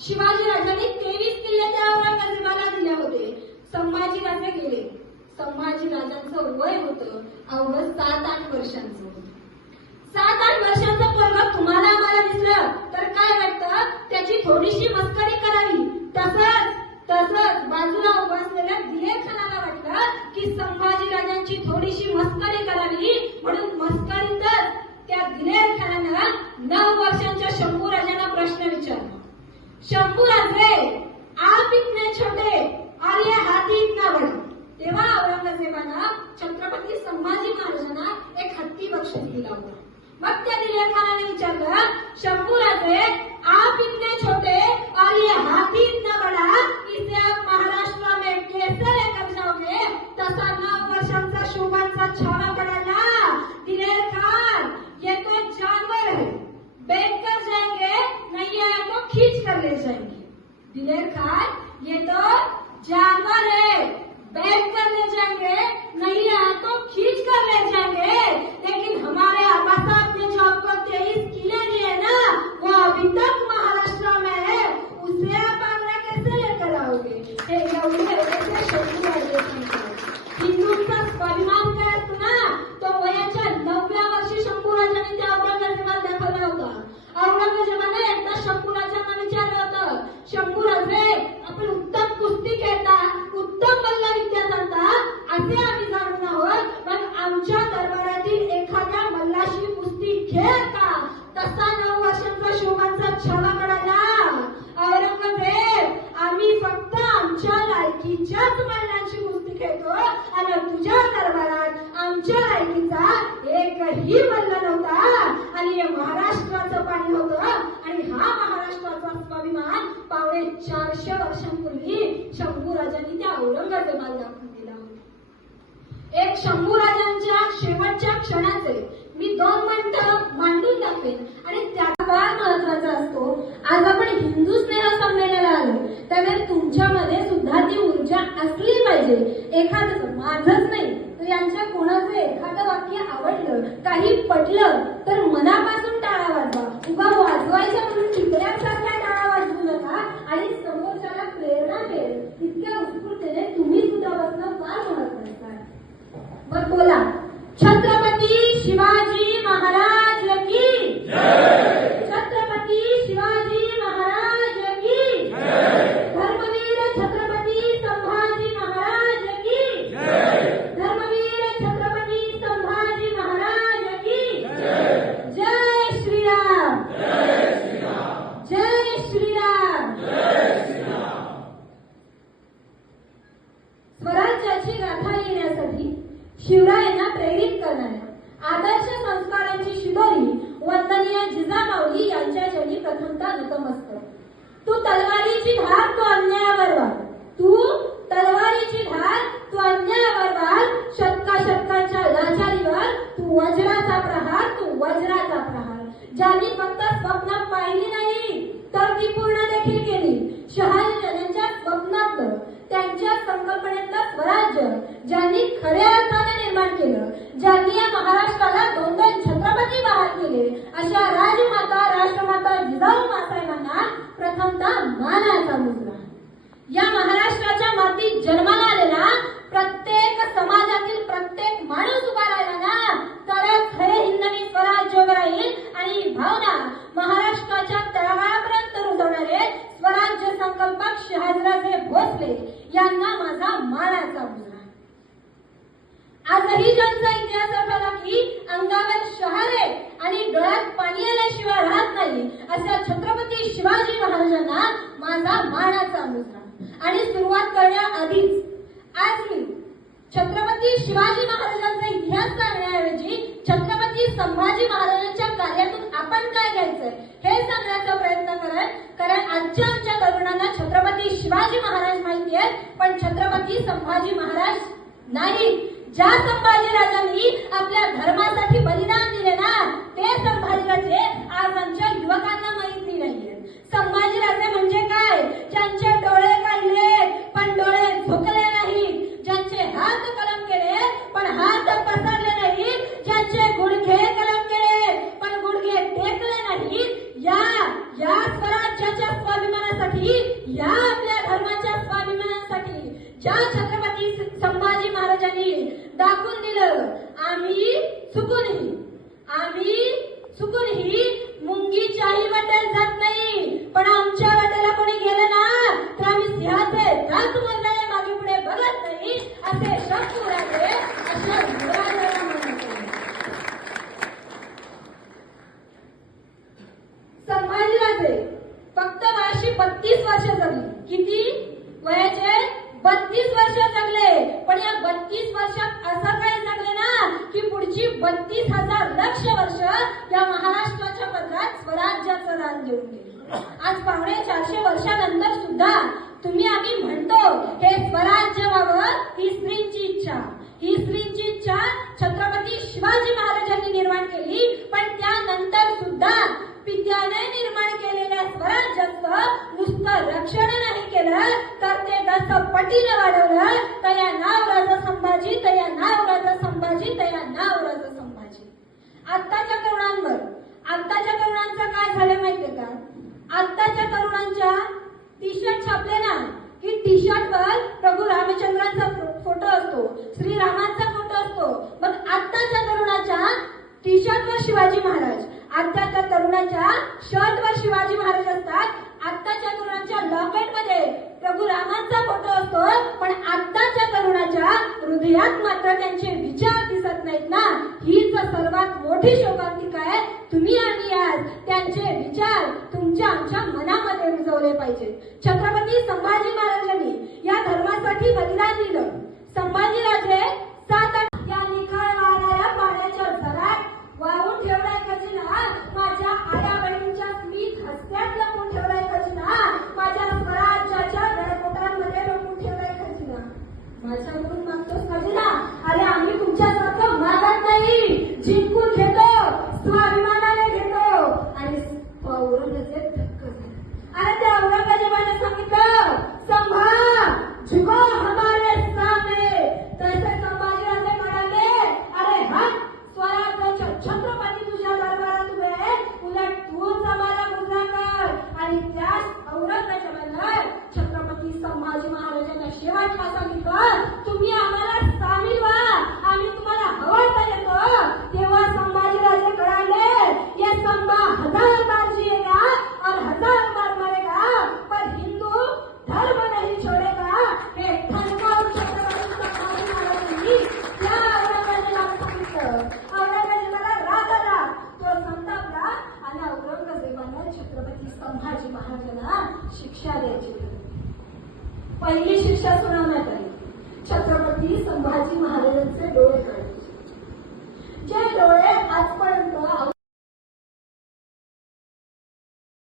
शिवाजी राजांनी तेवीस किल्ले त्या औरंगजेबाला दिले होते. संभाजी राजे गेले. संभाजी राजांचं वय होतं अवघड सात आठ वर्षांचं. सात आठ वर्षांचं पोरग तुम्हाला आम्हाला दिसलं तर काय वाटतं? त्याची थोडीशी मस्करी करावी तसंच तसंच बाजूला उभा असलेल्या दिलेर खानाला वाटलं की संभाजी राजांची थोडीशी मस्करी करावी म्हणून मस्करीतच त्या दिलेर खानानं नऊ वर्षांच्या शंभू राजांना प्रश्न विचारला शंभू आजरे आप इतने छोटे और ये हाथी इतना बड़ा। तेव्हा औरंगजेबानं छत्रपती संभाजी महाराजांना एक हत्ती बक्षीस दिला होता. मग त्या दिलेखानाने विचारलं शंभू राजे आप इतने छोटे और ये दिलेर खान ये तो जानवर है। बैठ कर ले जाएँगे, नहीं आ तो खींच कर ले जाएँगे। लेकिन हमारे आबा साहब ने जो आपको तेईस किले दिए ना, वो अभी तक लायकीच्याच मल्लांची कुस्ती खेळतो आणि तुझ्या दरबारात आमच्या लायकीचा एकही मल्ल नव्हता. आणि हे महाराष्ट्राचं पाणी होतं. आणि हा महाराष्ट्राचा स्वाभिमान पावणे चारशे वर्षांपूर्वी शंभू राजांनी त्या औरंगजेबाला दाखवून दिला होता. एक शंभूराजांच्या शेवटच्या क्षणाचे मी दोन मिनिटं मांडून दाखवेन आणि त्याचा फार महत्त्वाचा असतो. आज आपण हिंदू स्नेह संमेलनाला आलो. त्यामुळे तुमच्यामध्ये सुद्धा ती ऊर्जा असली पाहिजे. एखादं माझंच नाही तर यांच्या कोणाचं एखादं वाक्य आवडलं काही पटलं तर मनापासून टाळा वाजवा. किंवा वाजवायच्या म्हणून चिकऱ्यांसारख्या टाळा वाजवू नका. आणि समोरच्याला प्रेरणा मिळेल. इतक्या उत्स्फूर्तीने तुम्ही सुद्धा बसणं फार महत्वाचं आहे मग बोला छत्रपती शिवाजी महाराज की छत्रपती शिवाजी महाराज की धर्मवीर छत्रपती संभाजी महाराज की धर्मवीर छत्रपती संभाजी महाराज की जय श्रीराम जय श्रीराम स्वराज्याची गाथा येण्यासाठी शिवरायांना प्रेरित करणाऱ्या आदर्श संस्कारांची शिदोरी वंदनीय जिजामाऊली यांच्या चरणी प्रथमता नतमस्त तू तलवारीची धार तू अन्यायावर वाढ तू तलवारीची धार तू अन्यायावर वाढ शतका शतकांच्या लाचारीवर तू वज्राचा प्रहार तू वज्राचा प्रहार. ज्यांनी फक्त स्वप्न पाहिली नाही संकल्पनेतलं स्वराज्य ज्यांनी खऱ्या अर्थाने निर्माण केलं ज्यांनी या महाराष्ट्राला दोन दोन छत्रपती बहाल केले अशा राजमाता राष्ट्रमाता जिजाऊ मासाहेबांना प्रथमतः मानाचा मुजरा या महाराष्ट्राच्या मातीत जन्माला आलेला प्रत्येक समाजातील प्रत्येक माणूस उभा राहिला ना तरच हे हिंदवी स्वराज्य उभं राहील आणि ही भावना महाराष्ट्राच्या तळागाळापर्यंत रुजवणारे स्वराज्य संकल्पक शहाजीराजे भोसले यांना माझा मानाचा मुजरा आजही ज्यांचा इतिहास आठवला की अंगावर शहारे आणि डोळ्यात पाणी आल्याशिवाय राहत नाही अशा छत्रपती शिवाजी महाराजांना माझा मानाचा मुजरा आणि सुरुवात करण्याआधीच आज मी छत्रपती शिवाजी महाराजांचा इतिहास सांगण्याऐवजी छत्रपती संभाजी महाराजांच्या कार्यातून आपण काय घ्यायचंय हे सांगण्याचा प्रयत्न करत कारण आजच्या आमच्या तरुणांना छत्रपती शिवाजी महाराज माहिती आहेत पण छत्रपती संभाजी महाराज नाही. ज्या संभाजी राजांनी धर्मासाठी बलिदान दिले ना ते संभाजीराजे आज आमच्या युवकांना माहिती नाहीये संभाजीराजे म्हणजे काय ज्यांचे डोळे काढले पण डोळे झुकले नाही ज्यांचे हात कलम केले पण हात पसरले नाही ज्यांचे गुडघे कलम केले पण गुडघे टेकले नाही या या स्वराज्याच्या स्वाभिमानासाठी त्यांनी दाखवून दिलं आम्ही स्वराज्याचं दान देऊन गेले. आज पावणे चारशे वर्षानंतर सुद्धा तुम्ही आम्ही म्हणतो हे स्वराज्य व्हावं ही स्त्रींची इच्छा. ही स्त्रींची इच्छा छत्रपती शिवाजी महाराजांनी निर्माण केली पण त्यानंतर सुद्धा पित्याने निर्माण केलेल्या स्वराज्याचं नुसतं रक्षण नाही केलं तर ते दस पटीनं वाढवलं तया नाव राजा संभाजी तया नाव राजा संभाजी तया नाव राजा संभाजी. आत्ताच्या तरुणांना आत्ताच्या तरुणांचं काय झालं माहितीये का आत्ताच्या तरुणांच्या टी शर्ट छापले ना की टी शर्ट वर प्रभू रामचंद्रांचा फो- फोटो असतो श्रीरामांचा फोटो असतो मग आत्ताच्या तरुणाच्या टी शर्ट वर शिवाजी आत्ताच्या तरुणाच्या शर्ट वर शिवाजी महाराज असतात. आत्ताच्या तरुणाच्या लॉकेटमध्ये प्रभू रामांचा फोटो असतो. पण आत्ताच्या तरुणाच्या हृदयात मात्र त्यांचे विचार दिसत नाहीत ना. हीच सर्वात मोठी शोकांतिका आहे. तुम्ही आणि आज त्यांचे विचार तुमच्या आमच्या मनामध्ये रुजवले पाहिजे छत्रपती संभाजी महाराजांनी या धर्मासाठी बलिदान दिलं. संभाजीराजे सात औरंगजेब धक्क झाला अरे त्या औरंगजेबाने सांगितलं संभा झुको हमारे सामने तसे संभाजीराजे म्हणाले अरे हट स्वराज्याच्या छत्रपती तुझ्या दरबारात उभे आहे. उलट तूच आम्हाला गुन्हा कर आणि त्याच औरंगजेबानं छत्रपती संभाजी महाराजांना शेवटला सांगितलं संभाजी महाराजांना शिक्षा द्यायची पहिली शिक्षा सुनावण्यात आली छत्रपती संभाजी महाराजांचे डोळे काढायचे. जे डोळे आजपर्यंत